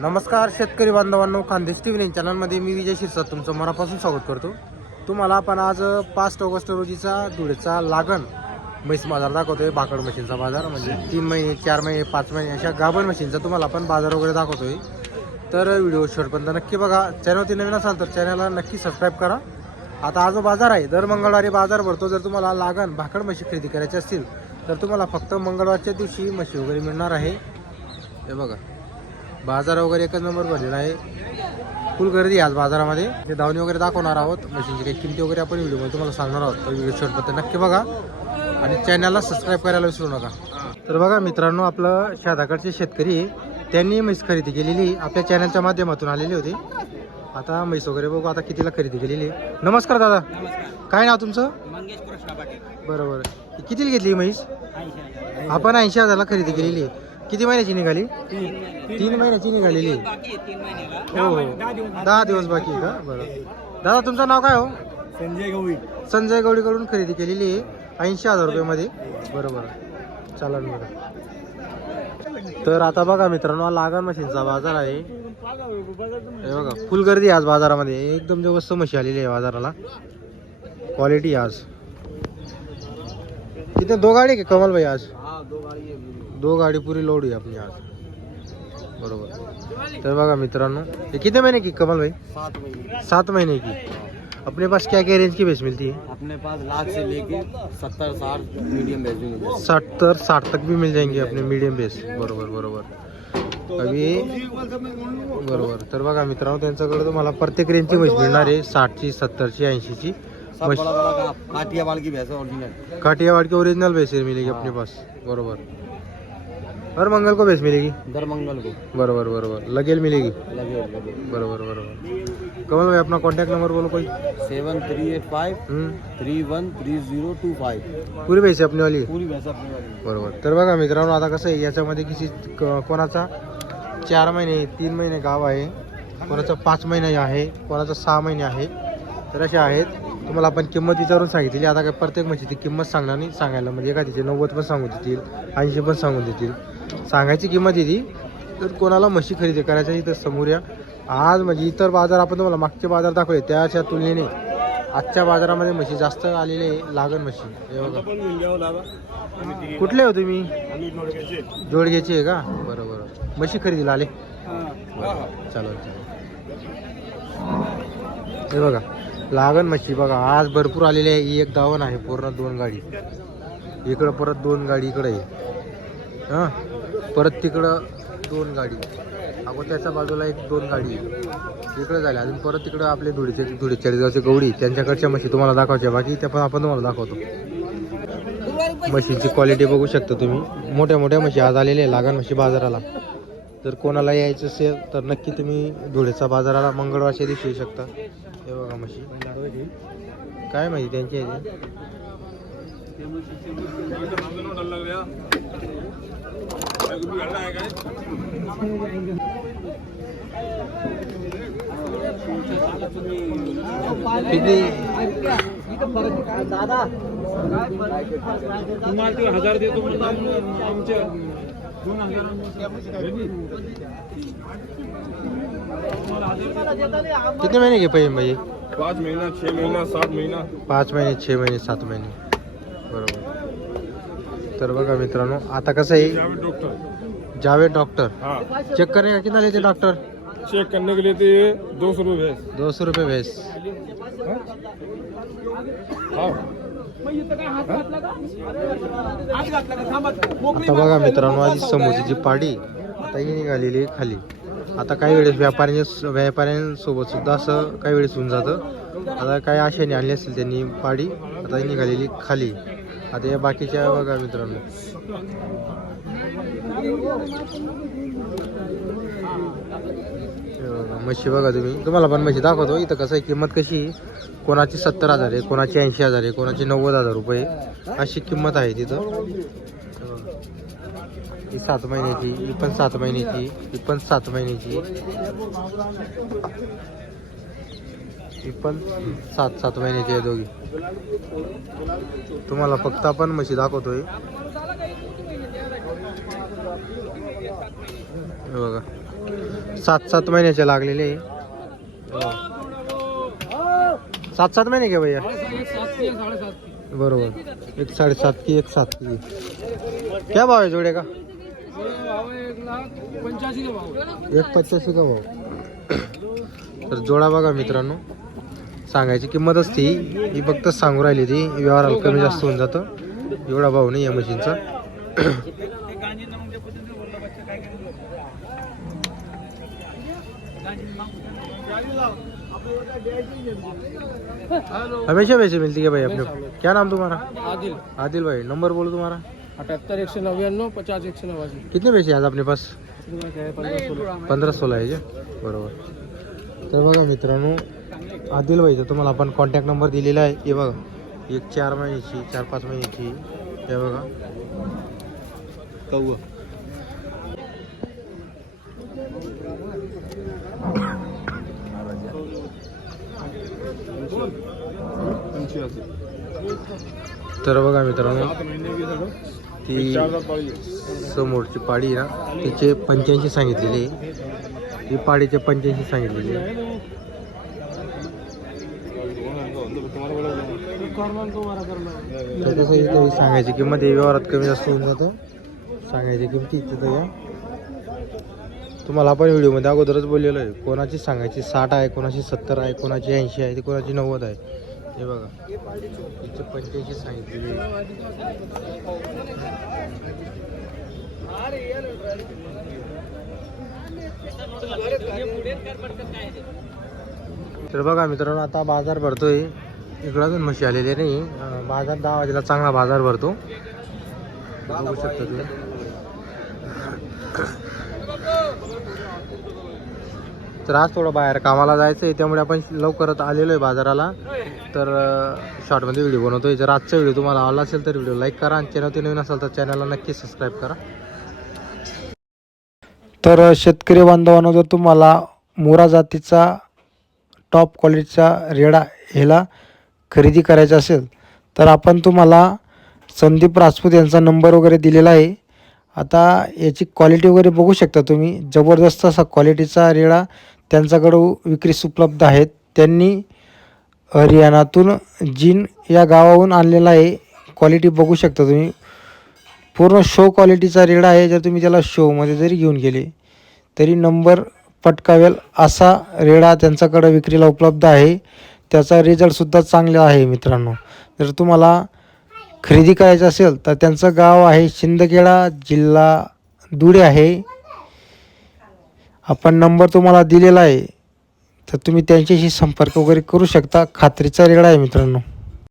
नमस्कार शेतकरी बांधवांनो खानदेश टी व्ही चॅनलमध्ये मी विजय शिरसाट तुमचं मनापासून स्वागत करतो. तुम्हाला आपण आज पाच ऑगस्ट रोजीचा धुळेचा लागण म्हैस बाजार दाखवतोय भाकड मशीनचा बाजार म्हणजे तीन महिने चार महिने पाच महिने अशा गाभण मशीनचा तुम्हाला आपण बाजार वगैरे दाखवतोय. तर व्हिडिओ शेवटपर्यंत नक्की बघा. चॅनलवरती नवीन असाल तर चॅनलला नक्की सबस्क्राईब करा. आता हा जो बाजार आहे दर मंगळवारी बाजार भरतो. जर तुम्हाला लागण भाकड म्हशी खरेदी करायची असतील तर तुम्हाला फक्त मंगळवारच्या दिवशी म्हशी वगैरे मिळणार आहे. हे बघा. बाजार वगैरे एकच नंबर भरलेला आहे. फुल गर्दी आज बाजारामध्ये. ते धावणी वगैरे दाखवणार आहोत. मशीनची काही किमती वगैरे आपण व्हिडिओमध्ये तुम्हाला सांगणार आहोत. तर व्हिडिओ शेवटपर्यंत नक्की बघा. आणि चॅनलला सबस्क्राईब करायला विसरू नका. तर बघा मित्रांनो आपलं शहादाकडचे शेतकरी. त्यांनी म्हैस खरेदी केलेली आपल्या चॅनलच्या माध्यमातून आलेली होती. आता म्हैस वगैरे बघू आता कितीला खरेदी केलेली आहे. नमस्कार दादा. काय नाव तुमचं? बरोबर. कितीला घेतली म्हैस? आपण ऐंशी हजारला खरेदी केलेली आहे. किती महिन्याची निघाली? तीन. महिन्याची निघालेली. हो हो. दहा दिवस बाकी आहे का? बरं. दादा तुमचं नाव काय हो? संजय गवळी. संजय गवळीकडून खरेदी केलेली आहे. ऐंशी हजार रुपयामध्ये बरोबर चालेल बरं. तर आता बघा मित्रांनो लागण मशीनचा बाजार आहे. हे बघा फुल गर्दी आहे आज बाजारामध्ये. एकदम व्यवस्थ म्हशी आलेली आहे बाजाराला. क्वालिटी आज. तिथे दो गाडी आहे का कमल भाई आज? दो गाडी दो गाडी पुरी लोड आहे आपली आज। बरोबर। तर बघा मित्रांनो ये कितने महीने की कमल भाई? सात महीने। सात महीने की। अपने पास क्या क्या रेंज की भैंस मिलती है? अपने पास लाख से लेके सत्तर साठ मीडियम भैंस भी मिल साठ तर साठ तक भी मिल जाएँगे अपने मीडियम बेस बरोबर बरोबर। अभी बरोबर। तर बघा मित्रांनो त्यांच्याकडे तुम्हाला प्रत्येक रेंजची म्हैस मिळणार आहे. साठची सत्तरची ऐंशीची. सब बड़ा बड़ा का काटिया बाल की भैंस ओरिजिनल काठियावाड़ की ओरिजिनल भैंस मिलेगी अपने पास। बरोबर। हर मंगल को भैंस मिलेगी? दर मंगल को। बरोबर बरोबर. लगेल मिलेगी? लगे लगे बरोबर बरोबर. कमल भाई अपना कॉन्टैक्ट नंबर बोलो कोई। Seven three eight five hmm. Three one three zero two five. पुरी भैंस अपनी वाली? पूरी भैंस अपनी वाली। बरोबर. तर बघा मित्रांनो आता कसं आहे याच्यामध्ये किती क- कोणाचा चार महिने तीन महिने गाव आहे. कोणाचा पाच महिने आहे कोणाचा सहा महिने आहे. तर असे आहेत. तुम्हाला आपण किंमत विचारून सांगितली आता काय प्रत्येक म्हशीची किंमत सांगणार नाही सांगायला. म्हणजे एखादीचे नव्वद पण सांगून देतील ऐंशी पण सांगून देतील. सांगायची किंमत येते तर कोणाला म्हशी खरेदी करायच्या इथं समोर या. आज म्हणजे इतर बाजार आपण तुम्हाला मागचे बाजार दाखवले त्याच्या तुलनेने आजच्या बाजारामध्ये म्हशी जास्त आलेले आहे, लागण म्हशी. हे बघा. कुठले हो तुम्ही? जोडघ्याची आहे का? बरं बरं म्हशी खरेदीला आले. चालेल चालेल. हे बघा लागण म्हशी बघा. आज भरपूर आलेली आहे. ही एक दावण आहे पूर्ण दोन गाडी. इकडं परत दोन गाडी इकडं आहे हां. परत तिकडं दोन गाडी. अगोदर त्याच्या बाजूला एक दोन गाडी. तिकडं झाल्या अजून परत तिकडं आपले धुळीचे धुळे चाळीसगावचे गवडी त्यांच्याकडच्या म्हशी तुम्हाला दाखवायच्या. बाकी त्या पण आपण तुम्हाला दाखवतो. मशीनची क्वालिटी बघू शकता तुम्ही. मोठ्या मोठ्या म्हशी आज आलेल्या आहे लागण म्हशी बाजाराला. जर कोणाला यायचं असेल तर नक्की तुम्ही धुळेचा बाजाराला मंगळवारच्या दिवशी येऊ शकता. हे बघा म्हशी काय माहिती त्यांची आहे दादा तुम्हाला ते हज़ार देतो म्हणून आमच्या दोन किती महिने घे पाहिजे भाई? पाँच महीना छह महीना सात महीना। पाच महीने छे महीने सात महिने। बरोबर. तर बघा मित्रांनो आता कसं आहे? जावेद डॉक्टर जावेद डॉक्टर हाँ. चेक करने का कितना लेते डॉक्टर चेक करने के लिए तो ये दो सौ रुपये भैंस. दो सौ रुपये भैंस. हाँ? आता बघा मित्रांनो आधी समोरची पाडी आता ही निघालेली आहे खाली. आता काही वेळेस व्यापाऱ्यांच्या व्यापाऱ्यांसोबत सुद्धा असं काही वेळेस होऊन जातं. आता काही आशेने आणली असेल त्यांनी पाडी आता ही निघालेली खाली. आता या बाकीच्या बघा मित्रांनो. बघा, म्हशी बघा तुम्ही. तुम्हाला पण म्हशी दाखवतो. इथं कसं आहे किंमत कशी कोणाची सत्तर हजार आहे कोणाची ऐंशी हजार आहे कोणाची नव्वद हजार रुपये अशी किंमत आहे तिथं. ही सात महिन्याची ही पण सात महिन्याची ही पण सात महिन्याची. ही पण सात सात महिन्याची आहे दोघी. तुम्हाला फक्त आपण म्हशी दाखवतोय. बघा. सात सात महिन्याचे लागलेले सात सात महिने का भैया. बरोबर. एक साडेसात की एक सात की. क्या भाव आहे जोडे का? एक पंच्याऐंशी एक पचासी का भाव. तर जोडा बघा मित्रांनो. सांगायची किंमत असते ही फक्त सांगू राहिली ती. व्यवहाराला कमी जास्त होऊन जातं. एवढा भाव नाही या मशीनचा हमेशा पैसे मिलती है भाई अपने क्या नाम तुम्हारा? आदिल। आदिल भाई. नंबर बोलो तुम्हारा. अठहत्तर एक सौ नव्याण्णव पचास एक सौ नवासी। कितने पैसे आज अपने पास? पंधरा सोळा आहे बरोबर। तर बघा मित्रांनो आदिल भाईचा तुम्हाला आपण कॉन्टॅक्ट नंबर दिलेला आहे. हे बघा एक चार महिन्याची चार पाच महिन्याची. हे बघा. कौव तर बघा मित्रांनो ती समोरची पाडी आहे ना तिचे पंच्याऐंशी सांगितलेली ही पाडीचे पंच्याऐंशी सांगितलेली आहे तर इथे सांगायची किंमत आहे व्यवहारात कमी जास्त होऊन जातं. सांगायची किंमती तिथं या. तुम्हाला आपण व्हिडिओमध्ये अगोदरच बोललेलो आहे कोणाची सांगायची साठ आहे कोणाची सत्तर आहे कोणाची ऐंशी आहे ते कोणाची नव्वद आहे. हे बघा. तिथं पंच्याऐंशी सांगितलेली तर बघा मित्रांनो आता बाजार भरतोय. इकडं अजून म्हशी आलेले नाही. बाजार दहा वाजेला चांगला बाजार भरतो. बघू शकता तुम्ही. तर आज थोडं बाहेर कामाला जायचं आहे त्यामुळे आपण लवकरच आलेलो आहे बाजाराला. तर शॉर्टमध्ये व्हिडिओ बनवतोय. जर आजचा व्हिडिओ तुम्हाला आवडला असेल तर व्हिडिओ लाईक करा. आणि चॅनल नवीन असेल तर चॅनलला नक्की सबस्क्राईब करा. तर शेतकरी बांधवांनो जर तुम्हाला मोरा जातीचा टॉप क्वालिटीचा रेडा ह्याला खरेदी करायचं असेल तर आपण तुम्हाला संदीप राजपूत यांचा नंबर वगैरे दिलेला आहे. आता याची क्वालिटी वगैरे बघू शकता तुम्ही. जबरदस्त असा क्वालिटीचा रेडा त्यांच्याकडं विक्रीस उपलब्ध आहेत. त्यांनी हरियाणातून जीन या गावाहून आणलेला आहे. क्वालिटी बघू शकता तुम्ही. पूर्ण शो क्वालिटीचा रेडा आहे. जर तुम्ही त्याला शोमध्ये जरी घेऊन गेले तरी नंबर पटकावेल असा रेडा त्यांच्याकडं विक्रीला उपलब्ध आहे. त्याचा रिझल्टसुद्धा चांगला आहे मित्रांनो. जर तुम्हाला खरेदी करायचं असेल तर त्यांचं गाव आहे शिंदखेडा जिल्हा धुळे आहे. आपण नंबर तुम्हाला दिलेला आहे तर तुम्ही त्यांच्याशी संपर्क वगैरे करू शकता. खात्रीचा रेडा आहे मित्रांनो.